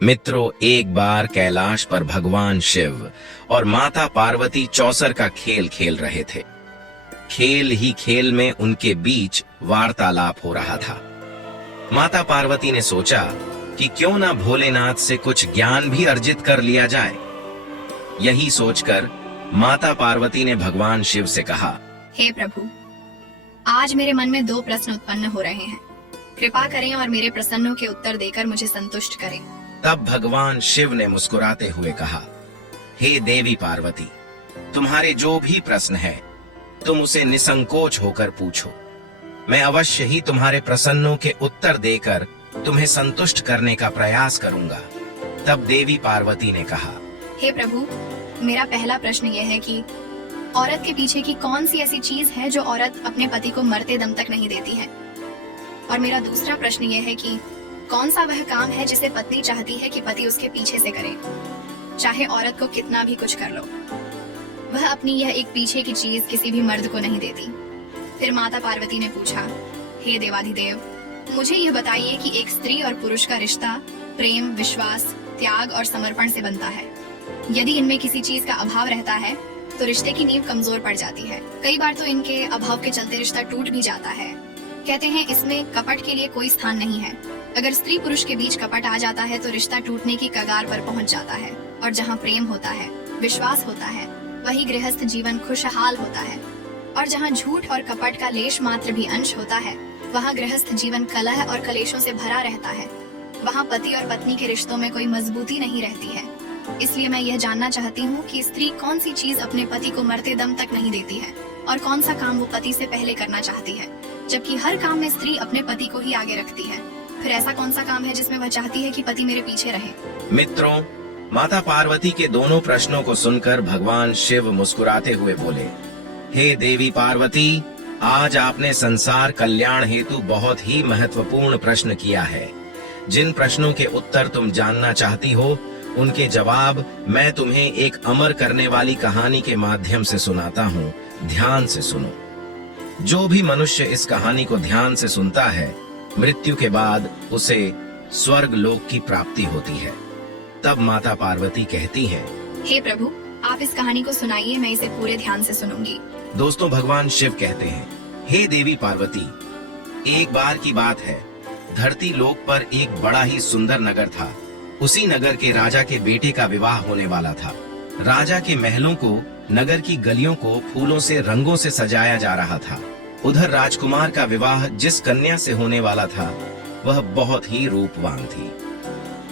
मित्रों, एक बार कैलाश पर भगवान शिव और माता पार्वती चौसर का खेल खेल रहे थे। खेल ही खेल में उनके बीच वार्तालाप हो रहा था। माता पार्वती ने सोचा कि क्यों ना भोलेनाथ से कुछ ज्ञान भी अर्जित कर लिया जाए। यही सोचकर माता पार्वती ने भगवान शिव से कहा, हे प्रभु, आज मेरे मन में दो प्रश्न उत्पन्न हो रहे हैं। कृपा करें और मेरे प्रश्नों के उत्तर देकर मुझे संतुष्ट करें। तब भगवान शिव ने मुस्कुराते हुए कहा, हे देवी पार्वती, तुम्हारे जो भी प्रश्न है तुम उसे निसंकोच होकर पूछो। मैं अवश्य ही तुम्हारे प्रश्नों के उत्तर देकर तुम्हें संतुष्ट करने का प्रयास करूंगा। तब देवी पार्वती ने कहा, हे प्रभु, मेरा पहला प्रश्न यह है कि औरत के पीछे की कौन सी ऐसी चीज है जो औरत अपने पति को मरते दम तक नहीं देती है। और मेरा दूसरा प्रश्न यह है कि कौन सा वह काम है जिसे पत्नी चाहती है कि पति उसके पीछे से करे, चाहे औरत को कितना भी कुछ कर लो। वह अपनी यह एक पीछे की चीज किसी भी मर्द को नहीं देती। फिर माता पार्वती ने पूछा, हे देवाधिदेव, मुझे यह बताइए कि एक स्त्री और पुरुष का रिश्ता प्रेम, विश्वास, त्याग और समर्पण से बनता है। यदि इनमें किसी चीज का अभाव रहता है तो रिश्ते की नींव कमजोर पड़ जाती है। कई बार तो इनके अभाव के चलते रिश्ता टूट भी जाता है। कहते हैं इसमें कपट के लिए कोई स्थान नहीं है। अगर स्त्री पुरुष के बीच कपट आ जाता है तो रिश्ता टूटने की कगार पर पहुंच जाता है। और जहां प्रेम होता है, विश्वास होता है, वही गृहस्थ जीवन खुशहाल होता है। और जहां झूठ और कपट का लेश मात्र भी अंश होता है, वहां गृहस्थ जीवन कलह और कलेशों से भरा रहता है। वहां पति और पत्नी के रिश्तों में कोई मजबूती नहीं रहती है। इसलिए मैं यह जानना चाहती हूँ कि स्त्री कौन सी चीज अपने पति को मरते दम तक नहीं देती है और कौन सा काम वो पति से पहले करना चाहती है, जबकि हर काम में स्त्री अपने पति को ही आगे रखती है। फिर ऐसा कौन सा काम है जिसमें वह चाहती है कि पति मेरे पीछे रहे। मित्रों, माता पार्वती के दोनों प्रश्नों को सुनकर भगवान शिव मुस्कुराते हुए बोले, हे देवी पार्वती, आज आपने संसार कल्याण हेतु बहुत ही महत्वपूर्ण प्रश्न किया है। जिन प्रश्नों के उत्तर तुम जानना चाहती हो उनके जवाब मैं तुम्हें एक अमर करने वाली कहानी के माध्यम से सुनाता हूँ। ध्यान से सुनो। जो भी मनुष्य इस कहानी को ध्यान से सुनता है, मृत्यु के बाद उसे स्वर्ग लोक की प्राप्ति होती है। तब माता पार्वती कहती हैं, हे प्रभु, आप इस कहानी को सुनाइए, मैं इसे पूरे ध्यान से सुनूंगी। दोस्तों, भगवान शिव कहते हैं, हे देवी पार्वती, एक बार की बात है, धरती लोक पर एक बड़ा ही सुंदर नगर था। उसी नगर के राजा के बेटे का विवाह होने वाला था। राजा के महलों को, नगर की गलियों को फूलों से, रंगों से सजाया जा रहा था। उधर राजकुमार का विवाह जिस कन्या से होने वाला था वह बहुत ही रूपवान थी।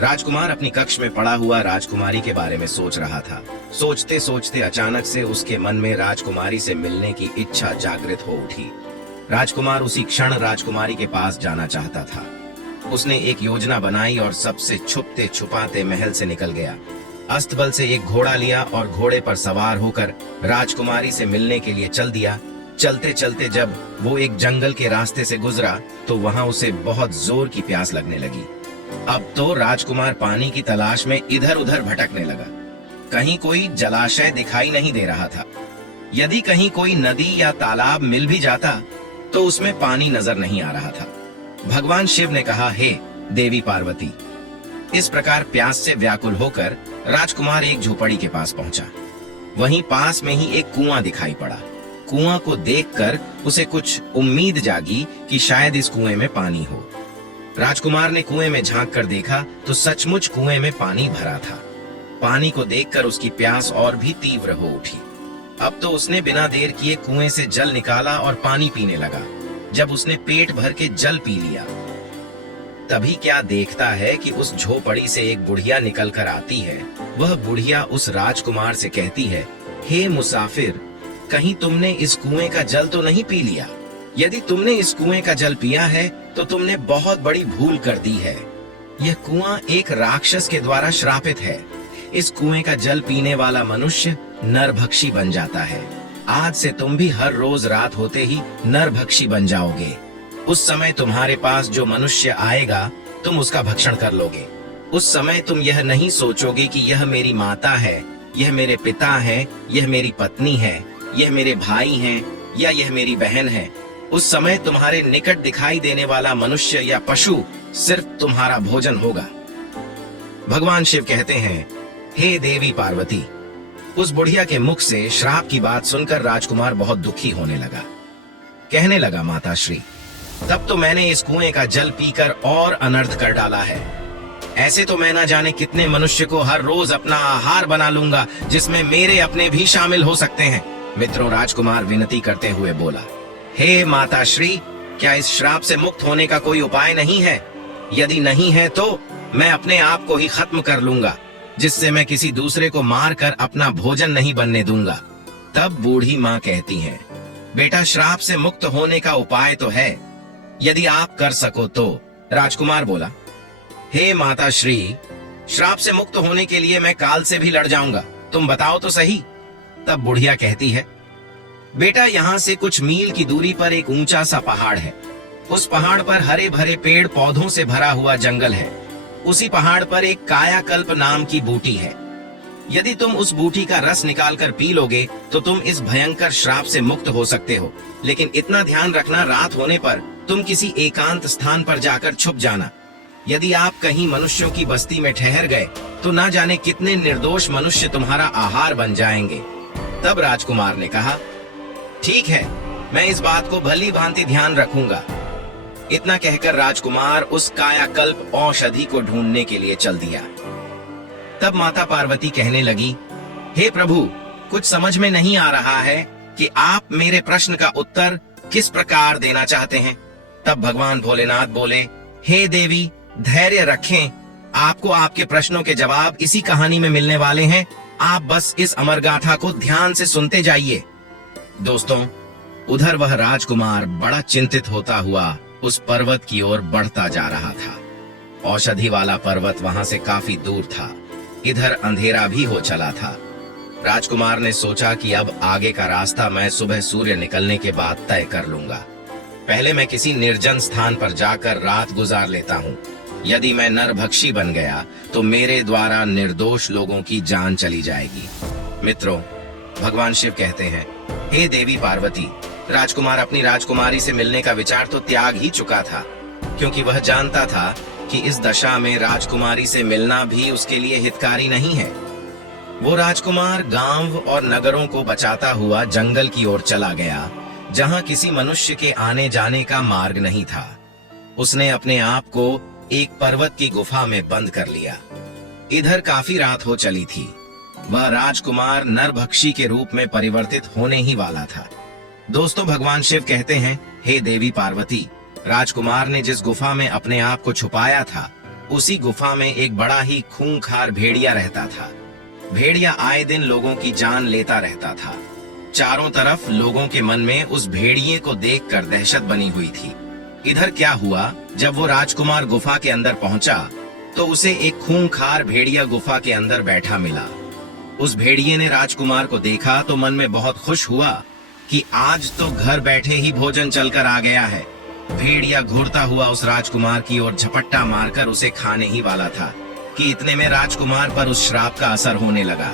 राजकुमार अपनी कक्ष में पड़ा हुआ राजकुमारी के बारे में सोच रहा था। सोचते सोचते अचानक से उसके मन में राजकुमारी से मिलने की इच्छा जागृत हो उठी। राजकुमार उसी क्षण राजकुमारी के पास जाना चाहता था। उसने एक योजना बनाई और सबसे छुपते छुपाते महल से निकल गया। अस्तबल से एक घोड़ा लिया और घोड़े पर सवार होकर राजकुमारी से मिलने के लिए चल दिया। चलते चलते जब वो एक जंगल के रास्ते से गुजरा तो वहां उसे बहुत जोर की प्यास लगने लगी। अब तो राजकुमार पानी की तलाश में इधर उधर भटकने लगा। कहीं कोई जलाशय दिखाई नहीं दे रहा था। यदि कहीं कोई नदी या तालाब मिल भी जाता तो उसमें पानी नजर नहीं आ रहा था। भगवान शिव ने कहा, हे देवी पार्वती, इस प्रकार प्यास से व्याकुल होकर राजकुमार एक झोपड़ी के पास पहुंचा। वहीं पास में ही एक कुआं दिखाई पड़ा। कुआं को देखकर उसे कुछ उम्मीद जागी कि शायद इस कुएं में पानी हो। राजकुमार ने कुएं में झांक कर देखा तो सचमुच कुएं में पानी भरा था। पानी को देखकर उसकी प्यास और भी तीव्र हो उठी। अब तो उसने बिना देर किए कुएं से जल निकाला और पानी पीने लगा। जब उसने पेट भर के जल पी लिया, तभी क्या देखता है कि उस झोपड़ी से एक बुढ़िया निकल कर आती है। वह बुढ़िया उस राजकुमार से कहती है, हे मुसाफिर, कहीं तुमने इस कुएं का जल तो नहीं पी लिया? यदि तुमने इस कुएं का जल पिया है तो तुमने बहुत बड़ी भूल कर दी है। यह कुआं एक राक्षस के द्वारा श्रापित है। इस कुएं का जल पीने वाला मनुष्य नरभक्षी बन जाता है। आज से तुम भी हर रोज रात होते ही नरभक्षी बन जाओगे। उस समय तुम्हारे पास जो मनुष्य आएगा तुम उसका भक्षण कर लोगे। उस समय तुम यह नहीं सोचोगे कि यह मेरी माता है, यह मेरे पिता है, यह मेरी पत्नी है, यह मेरे भाई हैं या यह मेरी बहन है। उस समय तुम्हारे निकट दिखाई देने वाला मनुष्य या पशु सिर्फ तुम्हारा भोजन होगा। भगवान शिव कहते हैं, हे देवी पार्वती। उस बुढ़िया के मुख से श्राप की बात सुनकर राजकुमार बहुत दुखी होने लगा। कहने लगा, माता श्री, तब तो मैंने इस कुएं का जल पीकर और अनर्थ कर डाला है। ऐसे तो मैं ना जाने कितने मनुष्य को हर रोज अपना आहार बना लूंगा, जिसमें मेरे अपने भी शामिल हो सकते हैं। मित्रों, राजकुमार विनती करते हुए बोला, हे माता श्री, क्या इस श्राप से मुक्त होने का कोई उपाय नहीं है? यदि नहीं है तो मैं अपने आप को ही खत्म कर लूंगा, जिससे मैं किसी दूसरे को मार कर अपना भोजन नहीं बनने दूंगा। तब बूढ़ी माँ कहती है, बेटा, श्राप से मुक्त होने का उपाय तो है, यदि आप कर सको तो। राजकुमार बोला, हे माता श्री, श्राप से मुक्त होने के लिए मैं काल से भी लड़ जाऊंगा, तुम बताओ तो सही। तब बुढ़िया कहती है, बेटा, यहाँ से कुछ मील की दूरी पर एक ऊंचा सा पहाड़ है। उस पहाड़ पर हरे भरे पेड़ पौधों से भरा हुआ जंगल है। उसी पहाड़ पर एक कायाकल्प नाम की बूटी है। यदि तुम उस बूटी का रस निकाल कर पी लोगे तो तुम इस भयंकर श्राप से मुक्त हो सकते हो। लेकिन इतना ध्यान रखना, रात होने पर तुम किसी एकांत स्थान पर जाकर छुप जाना। यदि आप कहीं मनुष्यों की बस्ती में ठहर गए तो ना जाने कितने निर्दोष मनुष्य तुम्हारा आहार बन जाएंगे। तब राजकुमार ने कहा, ठीक है, मैं इस बात को भली भांति ध्यान रखूंगा। इतना कहकर राजकुमार उस कायाकल्प औषधि को ढूंढने के लिए चल दिया। तब माता पार्वती कहने लगी, हे प्रभु, कुछ समझ में नहीं आ रहा है कि आप मेरे प्रश्न का उत्तर किस प्रकार देना चाहते हैं। तब भगवान भोलेनाथ बोले, हे देवी, धैर्य रखें, आपको आपके प्रश्नों के जवाब इसी कहानी में मिलने वाले हैं। आप बस इस अमर गाथा को ध्यान से सुनते जाइए। दोस्तों, उधर वह राजकुमार बड़ा चिंतित होता हुआ उस पर्वत की ओर बढ़ता जा रहा था। औषधि वाला पर्वत वहां से काफी दूर था। इधर अंधेरा भी हो चला था। राजकुमार ने सोचा कि अब आगे का रास्ता मैं सुबह सूर्य निकलने के बाद तय कर लूंगा। पहले मैं किसी निर्जन स्थान पर जाकर रात गुजार लेता हूँ। यदि मैं नरभक्षी बन गया तो मेरे द्वारा निर्दोष लोगों की जान चली जाएगी। मित्रों, भगवान शिव कहते हैं, हे देवी पार्वती, राजकुमार अपनी राजकुमारी से मिलने का विचार तो त्याग ही चुका था, क्योंकि वह जानता था कि इस दशा में राजकुमारी से मिलना भी उसके लिए हितकारी नहीं है। वो राजकुमार गांव और नगरों को बचाता हुआ जंगल की ओर चला गया, जहां किसी मनुष्य के आने जाने का मार्ग नहीं था। उसने अपने आप को एक पर्वत की गुफा में बंद कर लिया। इधर काफी रात हो चली थी। वह राजकुमार नरभक्षी के रूप में परिवर्तित होने ही वाला था। दोस्तों, भगवान शिव कहते हैं, हे देवी पार्वती, राजकुमार ने जिस गुफा में अपने आप को छुपाया था, उसी गुफा में एक बड़ा ही खूंखार भेड़िया रहता था। भेड़िया आए दिन लोगों की जान लेता रहता था। चारों तरफ लोगों के मन में उस भेड़िए को देखकर दहशत बनी हुई थी। इधर क्या हुआ, जब वो राजकुमार गुफा के अंदर पहुंचा तो उसे एक खूंखार भेड़िया गुफा के अंदर बैठा मिला। उस भेड़िए ने राजकुमार को देखा तो मन में बहुत खुश हुआ कि आज तो घर बैठे ही भोजन चलकर आ गया है। भेड़िया घूरता हुआ उस राजकुमार की ओर झपट्टा मारकर उसे खाने ही वाला था कि इतने में राजकुमार पर उस श्राप का असर होने लगा।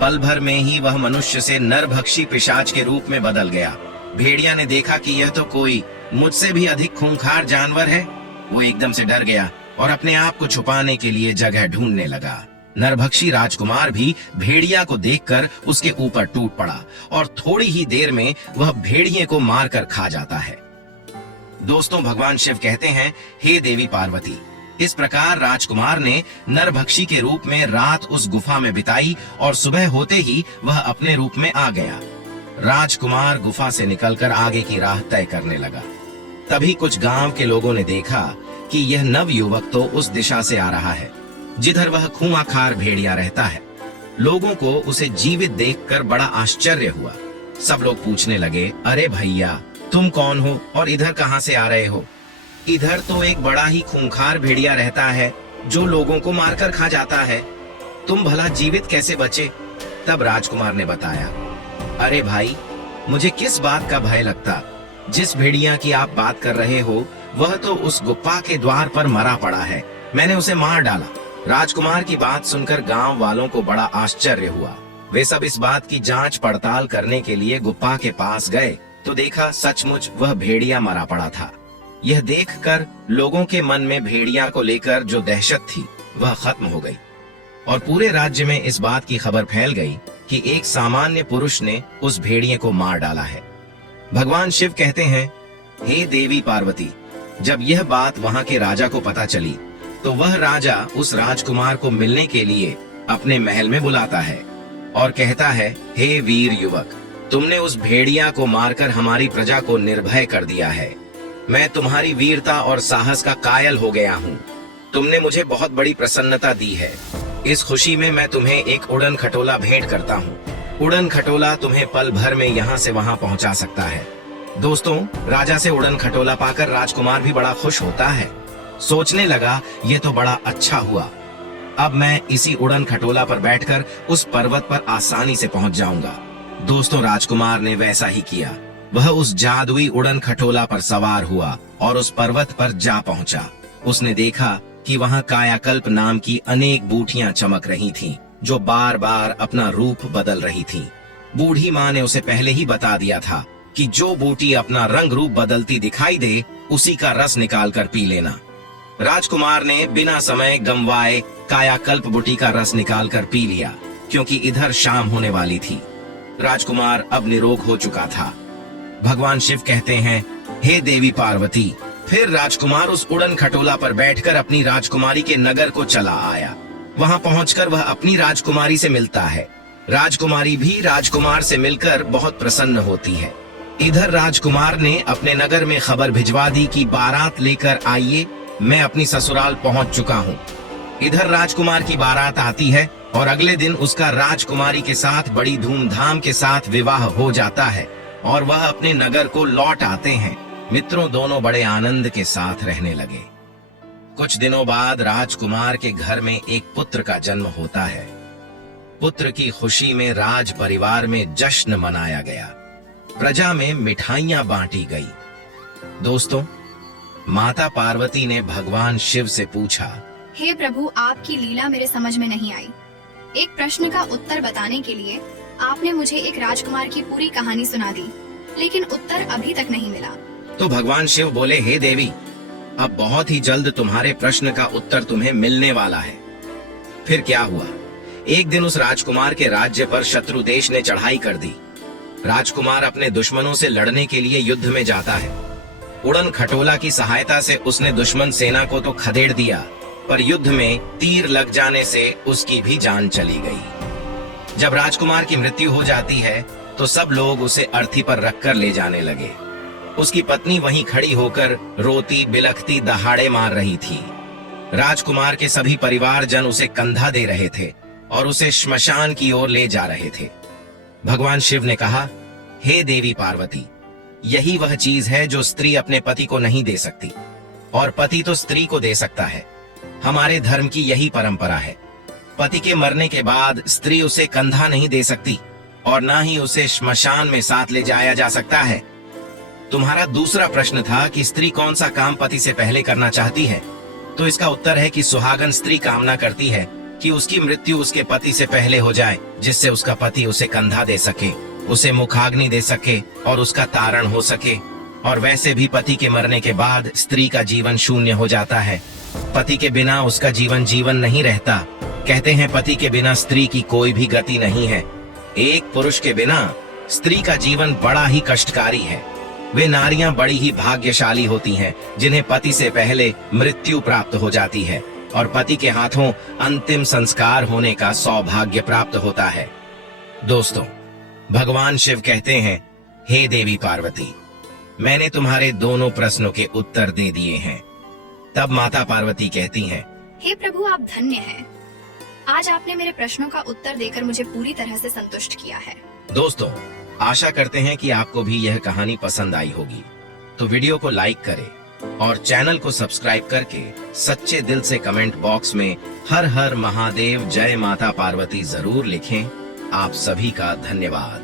पल भर में ही वह मनुष्य से नरभक्षी पिशाच के रूप में बदल गया। भेड़िया ने देखा कि यह तो कोई मुझसे भी अधिक खूंखार जानवर है। वो एकदम से डर गया और अपने आप को छुपाने के लिए जगह ढूंढने लगा। नरभक्षी राजकुमार भी भेड़िया को देखकर उसके ऊपर टूट पड़ा और थोड़ी ही देर में वह भेड़िए को मारकर खा जाता है। दोस्तों, भगवान शिव कहते हैं, हे देवी पार्वती, इस प्रकार राजकुमार ने नरभक्षी के रूप में रात उस गुफा में बिताई और सुबह होते ही वह अपने रूप में आ गया। राजकुमार गुफा से निकलकर आगे की राह तय करने लगा। तभी कुछ गांव के लोगों ने देखा कि यह नव युवक तो उस दिशा से आ रहा है जिधर वह खूंखार भेड़िया रहता है। लोगों को उसे जीवित देखकर बड़ा आश्चर्य हुआ। सब लोग पूछने लगे, अरे भैया, तुम कौन हो और इधर कहां से आ रहे हो? इधर तो एक बड़ा ही खूंखार भेड़िया रहता है जो लोगों को मारकर खा जाता है। तुम भला जीवित कैसे बचे? तब राजकुमार ने बताया, अरे भाई, मुझे किस बात का भय लगता। जिस भेड़िया की आप बात कर रहे हो वह तो उस गुफा के द्वार पर मरा पड़ा है। मैंने उसे मार डाला। राजकुमार की बात सुनकर गांव वालों को बड़ा आश्चर्य हुआ। वे सब इस बात की जांच पड़ताल करने के लिए गुफा के पास गए तो देखा सचमुच वह भेड़िया मरा पड़ा था। यह देखकर लोगों के मन में भेड़िया को लेकर जो दहशत थी वह खत्म हो गई। और पूरे राज्य में इस बात की खबर फैल गई कि एक सामान्य पुरुष ने उस भेड़िए को मार डाला है। भगवान शिव कहते हैं, हे देवी पार्वती, जब यह बात वहां के राजा को पता चली तो वह राजा उस राजकुमार को मिलने के लिए अपने महल में बुलाता है और कहता है, हे वीर युवक, तुमने उस भेड़िया को मारकर हमारी प्रजा को निर्भय कर दिया है। मैं तुम्हारी वीरता और साहस का कायल हो गया हूँ। तुमने मुझे बहुत बड़ी प्रसन्नता दी है। इस खुशी में मैं तुम्हें एक उड़न खटोला भेंट करता हूँ। उड़न खटोला तुम्हें पल भर में यहाँ से वहाँ पहुँचा सकता है। दोस्तों, राजा से उड़न खटोला पाकर राजकुमार भी बड़ा खुश होता है। सोचने लगा, ये तो बड़ा अच्छा हुआ। अब मैं इसी उड़न खटोला पर बैठकर उस पर्वत पर आसानी से पहुंच जाऊंगा। दोस्तों, राजकुमार ने वैसा ही किया। वह उस जादुई उड़न खटोला पर सवार हुआ और उस पर्वत पर जा पहुंचा। उसने देखा कि वहां कायाकल्प नाम की अनेक बूटियां चमक रही थीं, जो बार बार अपना रूप बदल रही थीं। बूढ़ी माँ ने उसे पहले ही बता दिया था कि जो बूटी अपना रंग रूप बदलती दिखाई दे, उसी का रस निकाल कर पी लेना। राजकुमार ने बिना समय गंवाए कायाकल्प बूटी का रस निकाल कर पी लिया, क्योंकि इधर शाम होने वाली थी। राजकुमार अब निरोग हो चुका था। भगवान शिव कहते हैं, हे देवी पार्वती। फिर राजकुमार उस उड़न खटोला पर बैठकर अपनी राजकुमारी के नगर को चला आया। वहां पहुंचकर वह अपनी राजकुमारी से मिलता है। राजकुमारी भी राजकुमार से मिलकर बहुत प्रसन्न होती है। इधर राजकुमार ने अपने नगर में खबर भिजवा दी कि बारात लेकर आइए, मैं अपनी ससुराल पहुंच चुका हूं। इधर राजकुमार की बारात आती है और अगले दिन उसका राजकुमारी के साथ बड़ी धूमधाम के साथ विवाह हो जाता है और वह अपने नगर को लौट आते हैं। मित्रों, दोनों बड़े आनंद के साथ रहने लगे। कुछ दिनों बाद राजकुमार के घर में एक पुत्र का जन्म होता है। पुत्र की खुशी में राज परिवार में जश्न मनाया गया। प्रजा में मिठाइयां बांटी गई। दोस्तों, माता पार्वती ने भगवान शिव से पूछा, हे प्रभु, आपकी लीला मेरे समझ में नहीं आई। एक प्रश्न का उत्तर बताने के लिए आपने मुझे एक राजकुमार की पूरी कहानी सुना दी, लेकिन उत्तर अभी तक नहीं मिला। तो भगवान शिव बोले, हे देवी, अब बहुत ही जल्द तुम्हारे प्रश्न का उत्तर तुम्हें मिलने वाला है। फिर क्या हुआ? एक दिन उस राजकुमार के राज्य पर शत्रु देश ने चढ़ाई कर दी। राजकुमार अपने दुश्मनों से लड़ने के लिए युद्ध में जाता है। उड़न खटोला की सहायता से उसने दुश्मन सेना को तो खदेड़ दिया, पर युद्ध में तीर लग जाने से उसकी भी जान चली गई। जब राजकुमार की मृत्यु हो जाती है तो सब लोग उसे अर्थी पर रखकर ले जाने लगे। उसकी पत्नी वहीं खड़ी होकर रोती बिलखती दहाड़े मार रही थी। राजकुमार के सभी परिवारजन उसे कंधा दे रहे थे और उसे श्मशान की ओर ले जा रहे थे। भगवान शिव ने कहा, हे देवी पार्वती, यही वह चीज है जो स्त्री अपने पति को नहीं दे सकती और पति तो स्त्री को दे सकता है। हमारे धर्म की यही परंपरा है। पति के मरने के बाद स्त्री उसे कंधा नहीं दे सकती और ना ही उसे श्मशान में साथ ले जाया जा सकता है। तुम्हारा दूसरा प्रश्न था कि स्त्री कौन सा काम पति से पहले करना चाहती है, तो इसका उत्तर है कि सुहागन स्त्री कामना करती है कि उसकी मृत्यु उसके पति से पहले हो जाए, जिससे उसका पति उसे कंधा दे सके, उसे मुखाग्नि दे सके और उसका तारण हो सके। और वैसे भी पति के मरने के बाद स्त्री का जीवन शून्य हो जाता है। पति के बिना उसका जीवन जीवन नहीं रहता। कहते हैं, पति के बिना स्त्री की कोई भी गति नहीं है। एक पुरुष के बिना स्त्री का जीवन बड़ा ही कष्टकारी है। वे नारियां बड़ी ही भाग्यशाली होती हैं जिन्हें पति से पहले मृत्यु प्राप्त हो जाती है और पति के हाथों अंतिम संस्कार होने का सौभाग्य प्राप्त होता है। दोस्तों, भगवान शिव कहते हैं, हे देवी पार्वती, मैंने तुम्हारे दोनों प्रश्नों के उत्तर दे दिए हैं। तब माता पार्वती कहती हैं, हे प्रभु, आप धन्य हैं। आज आपने मेरे प्रश्नों का उत्तर देकर मुझे पूरी तरह से संतुष्ट किया है। दोस्तों, आशा करते हैं कि आपको भी यह कहानी पसंद आई होगी। तो वीडियो को लाइक करें और चैनल को सब्सक्राइब करके सच्चे दिल से कमेंट बॉक्स में हर हर महादेव जय माता पार्वती जरूर लिखें। आप सभी का धन्यवाद।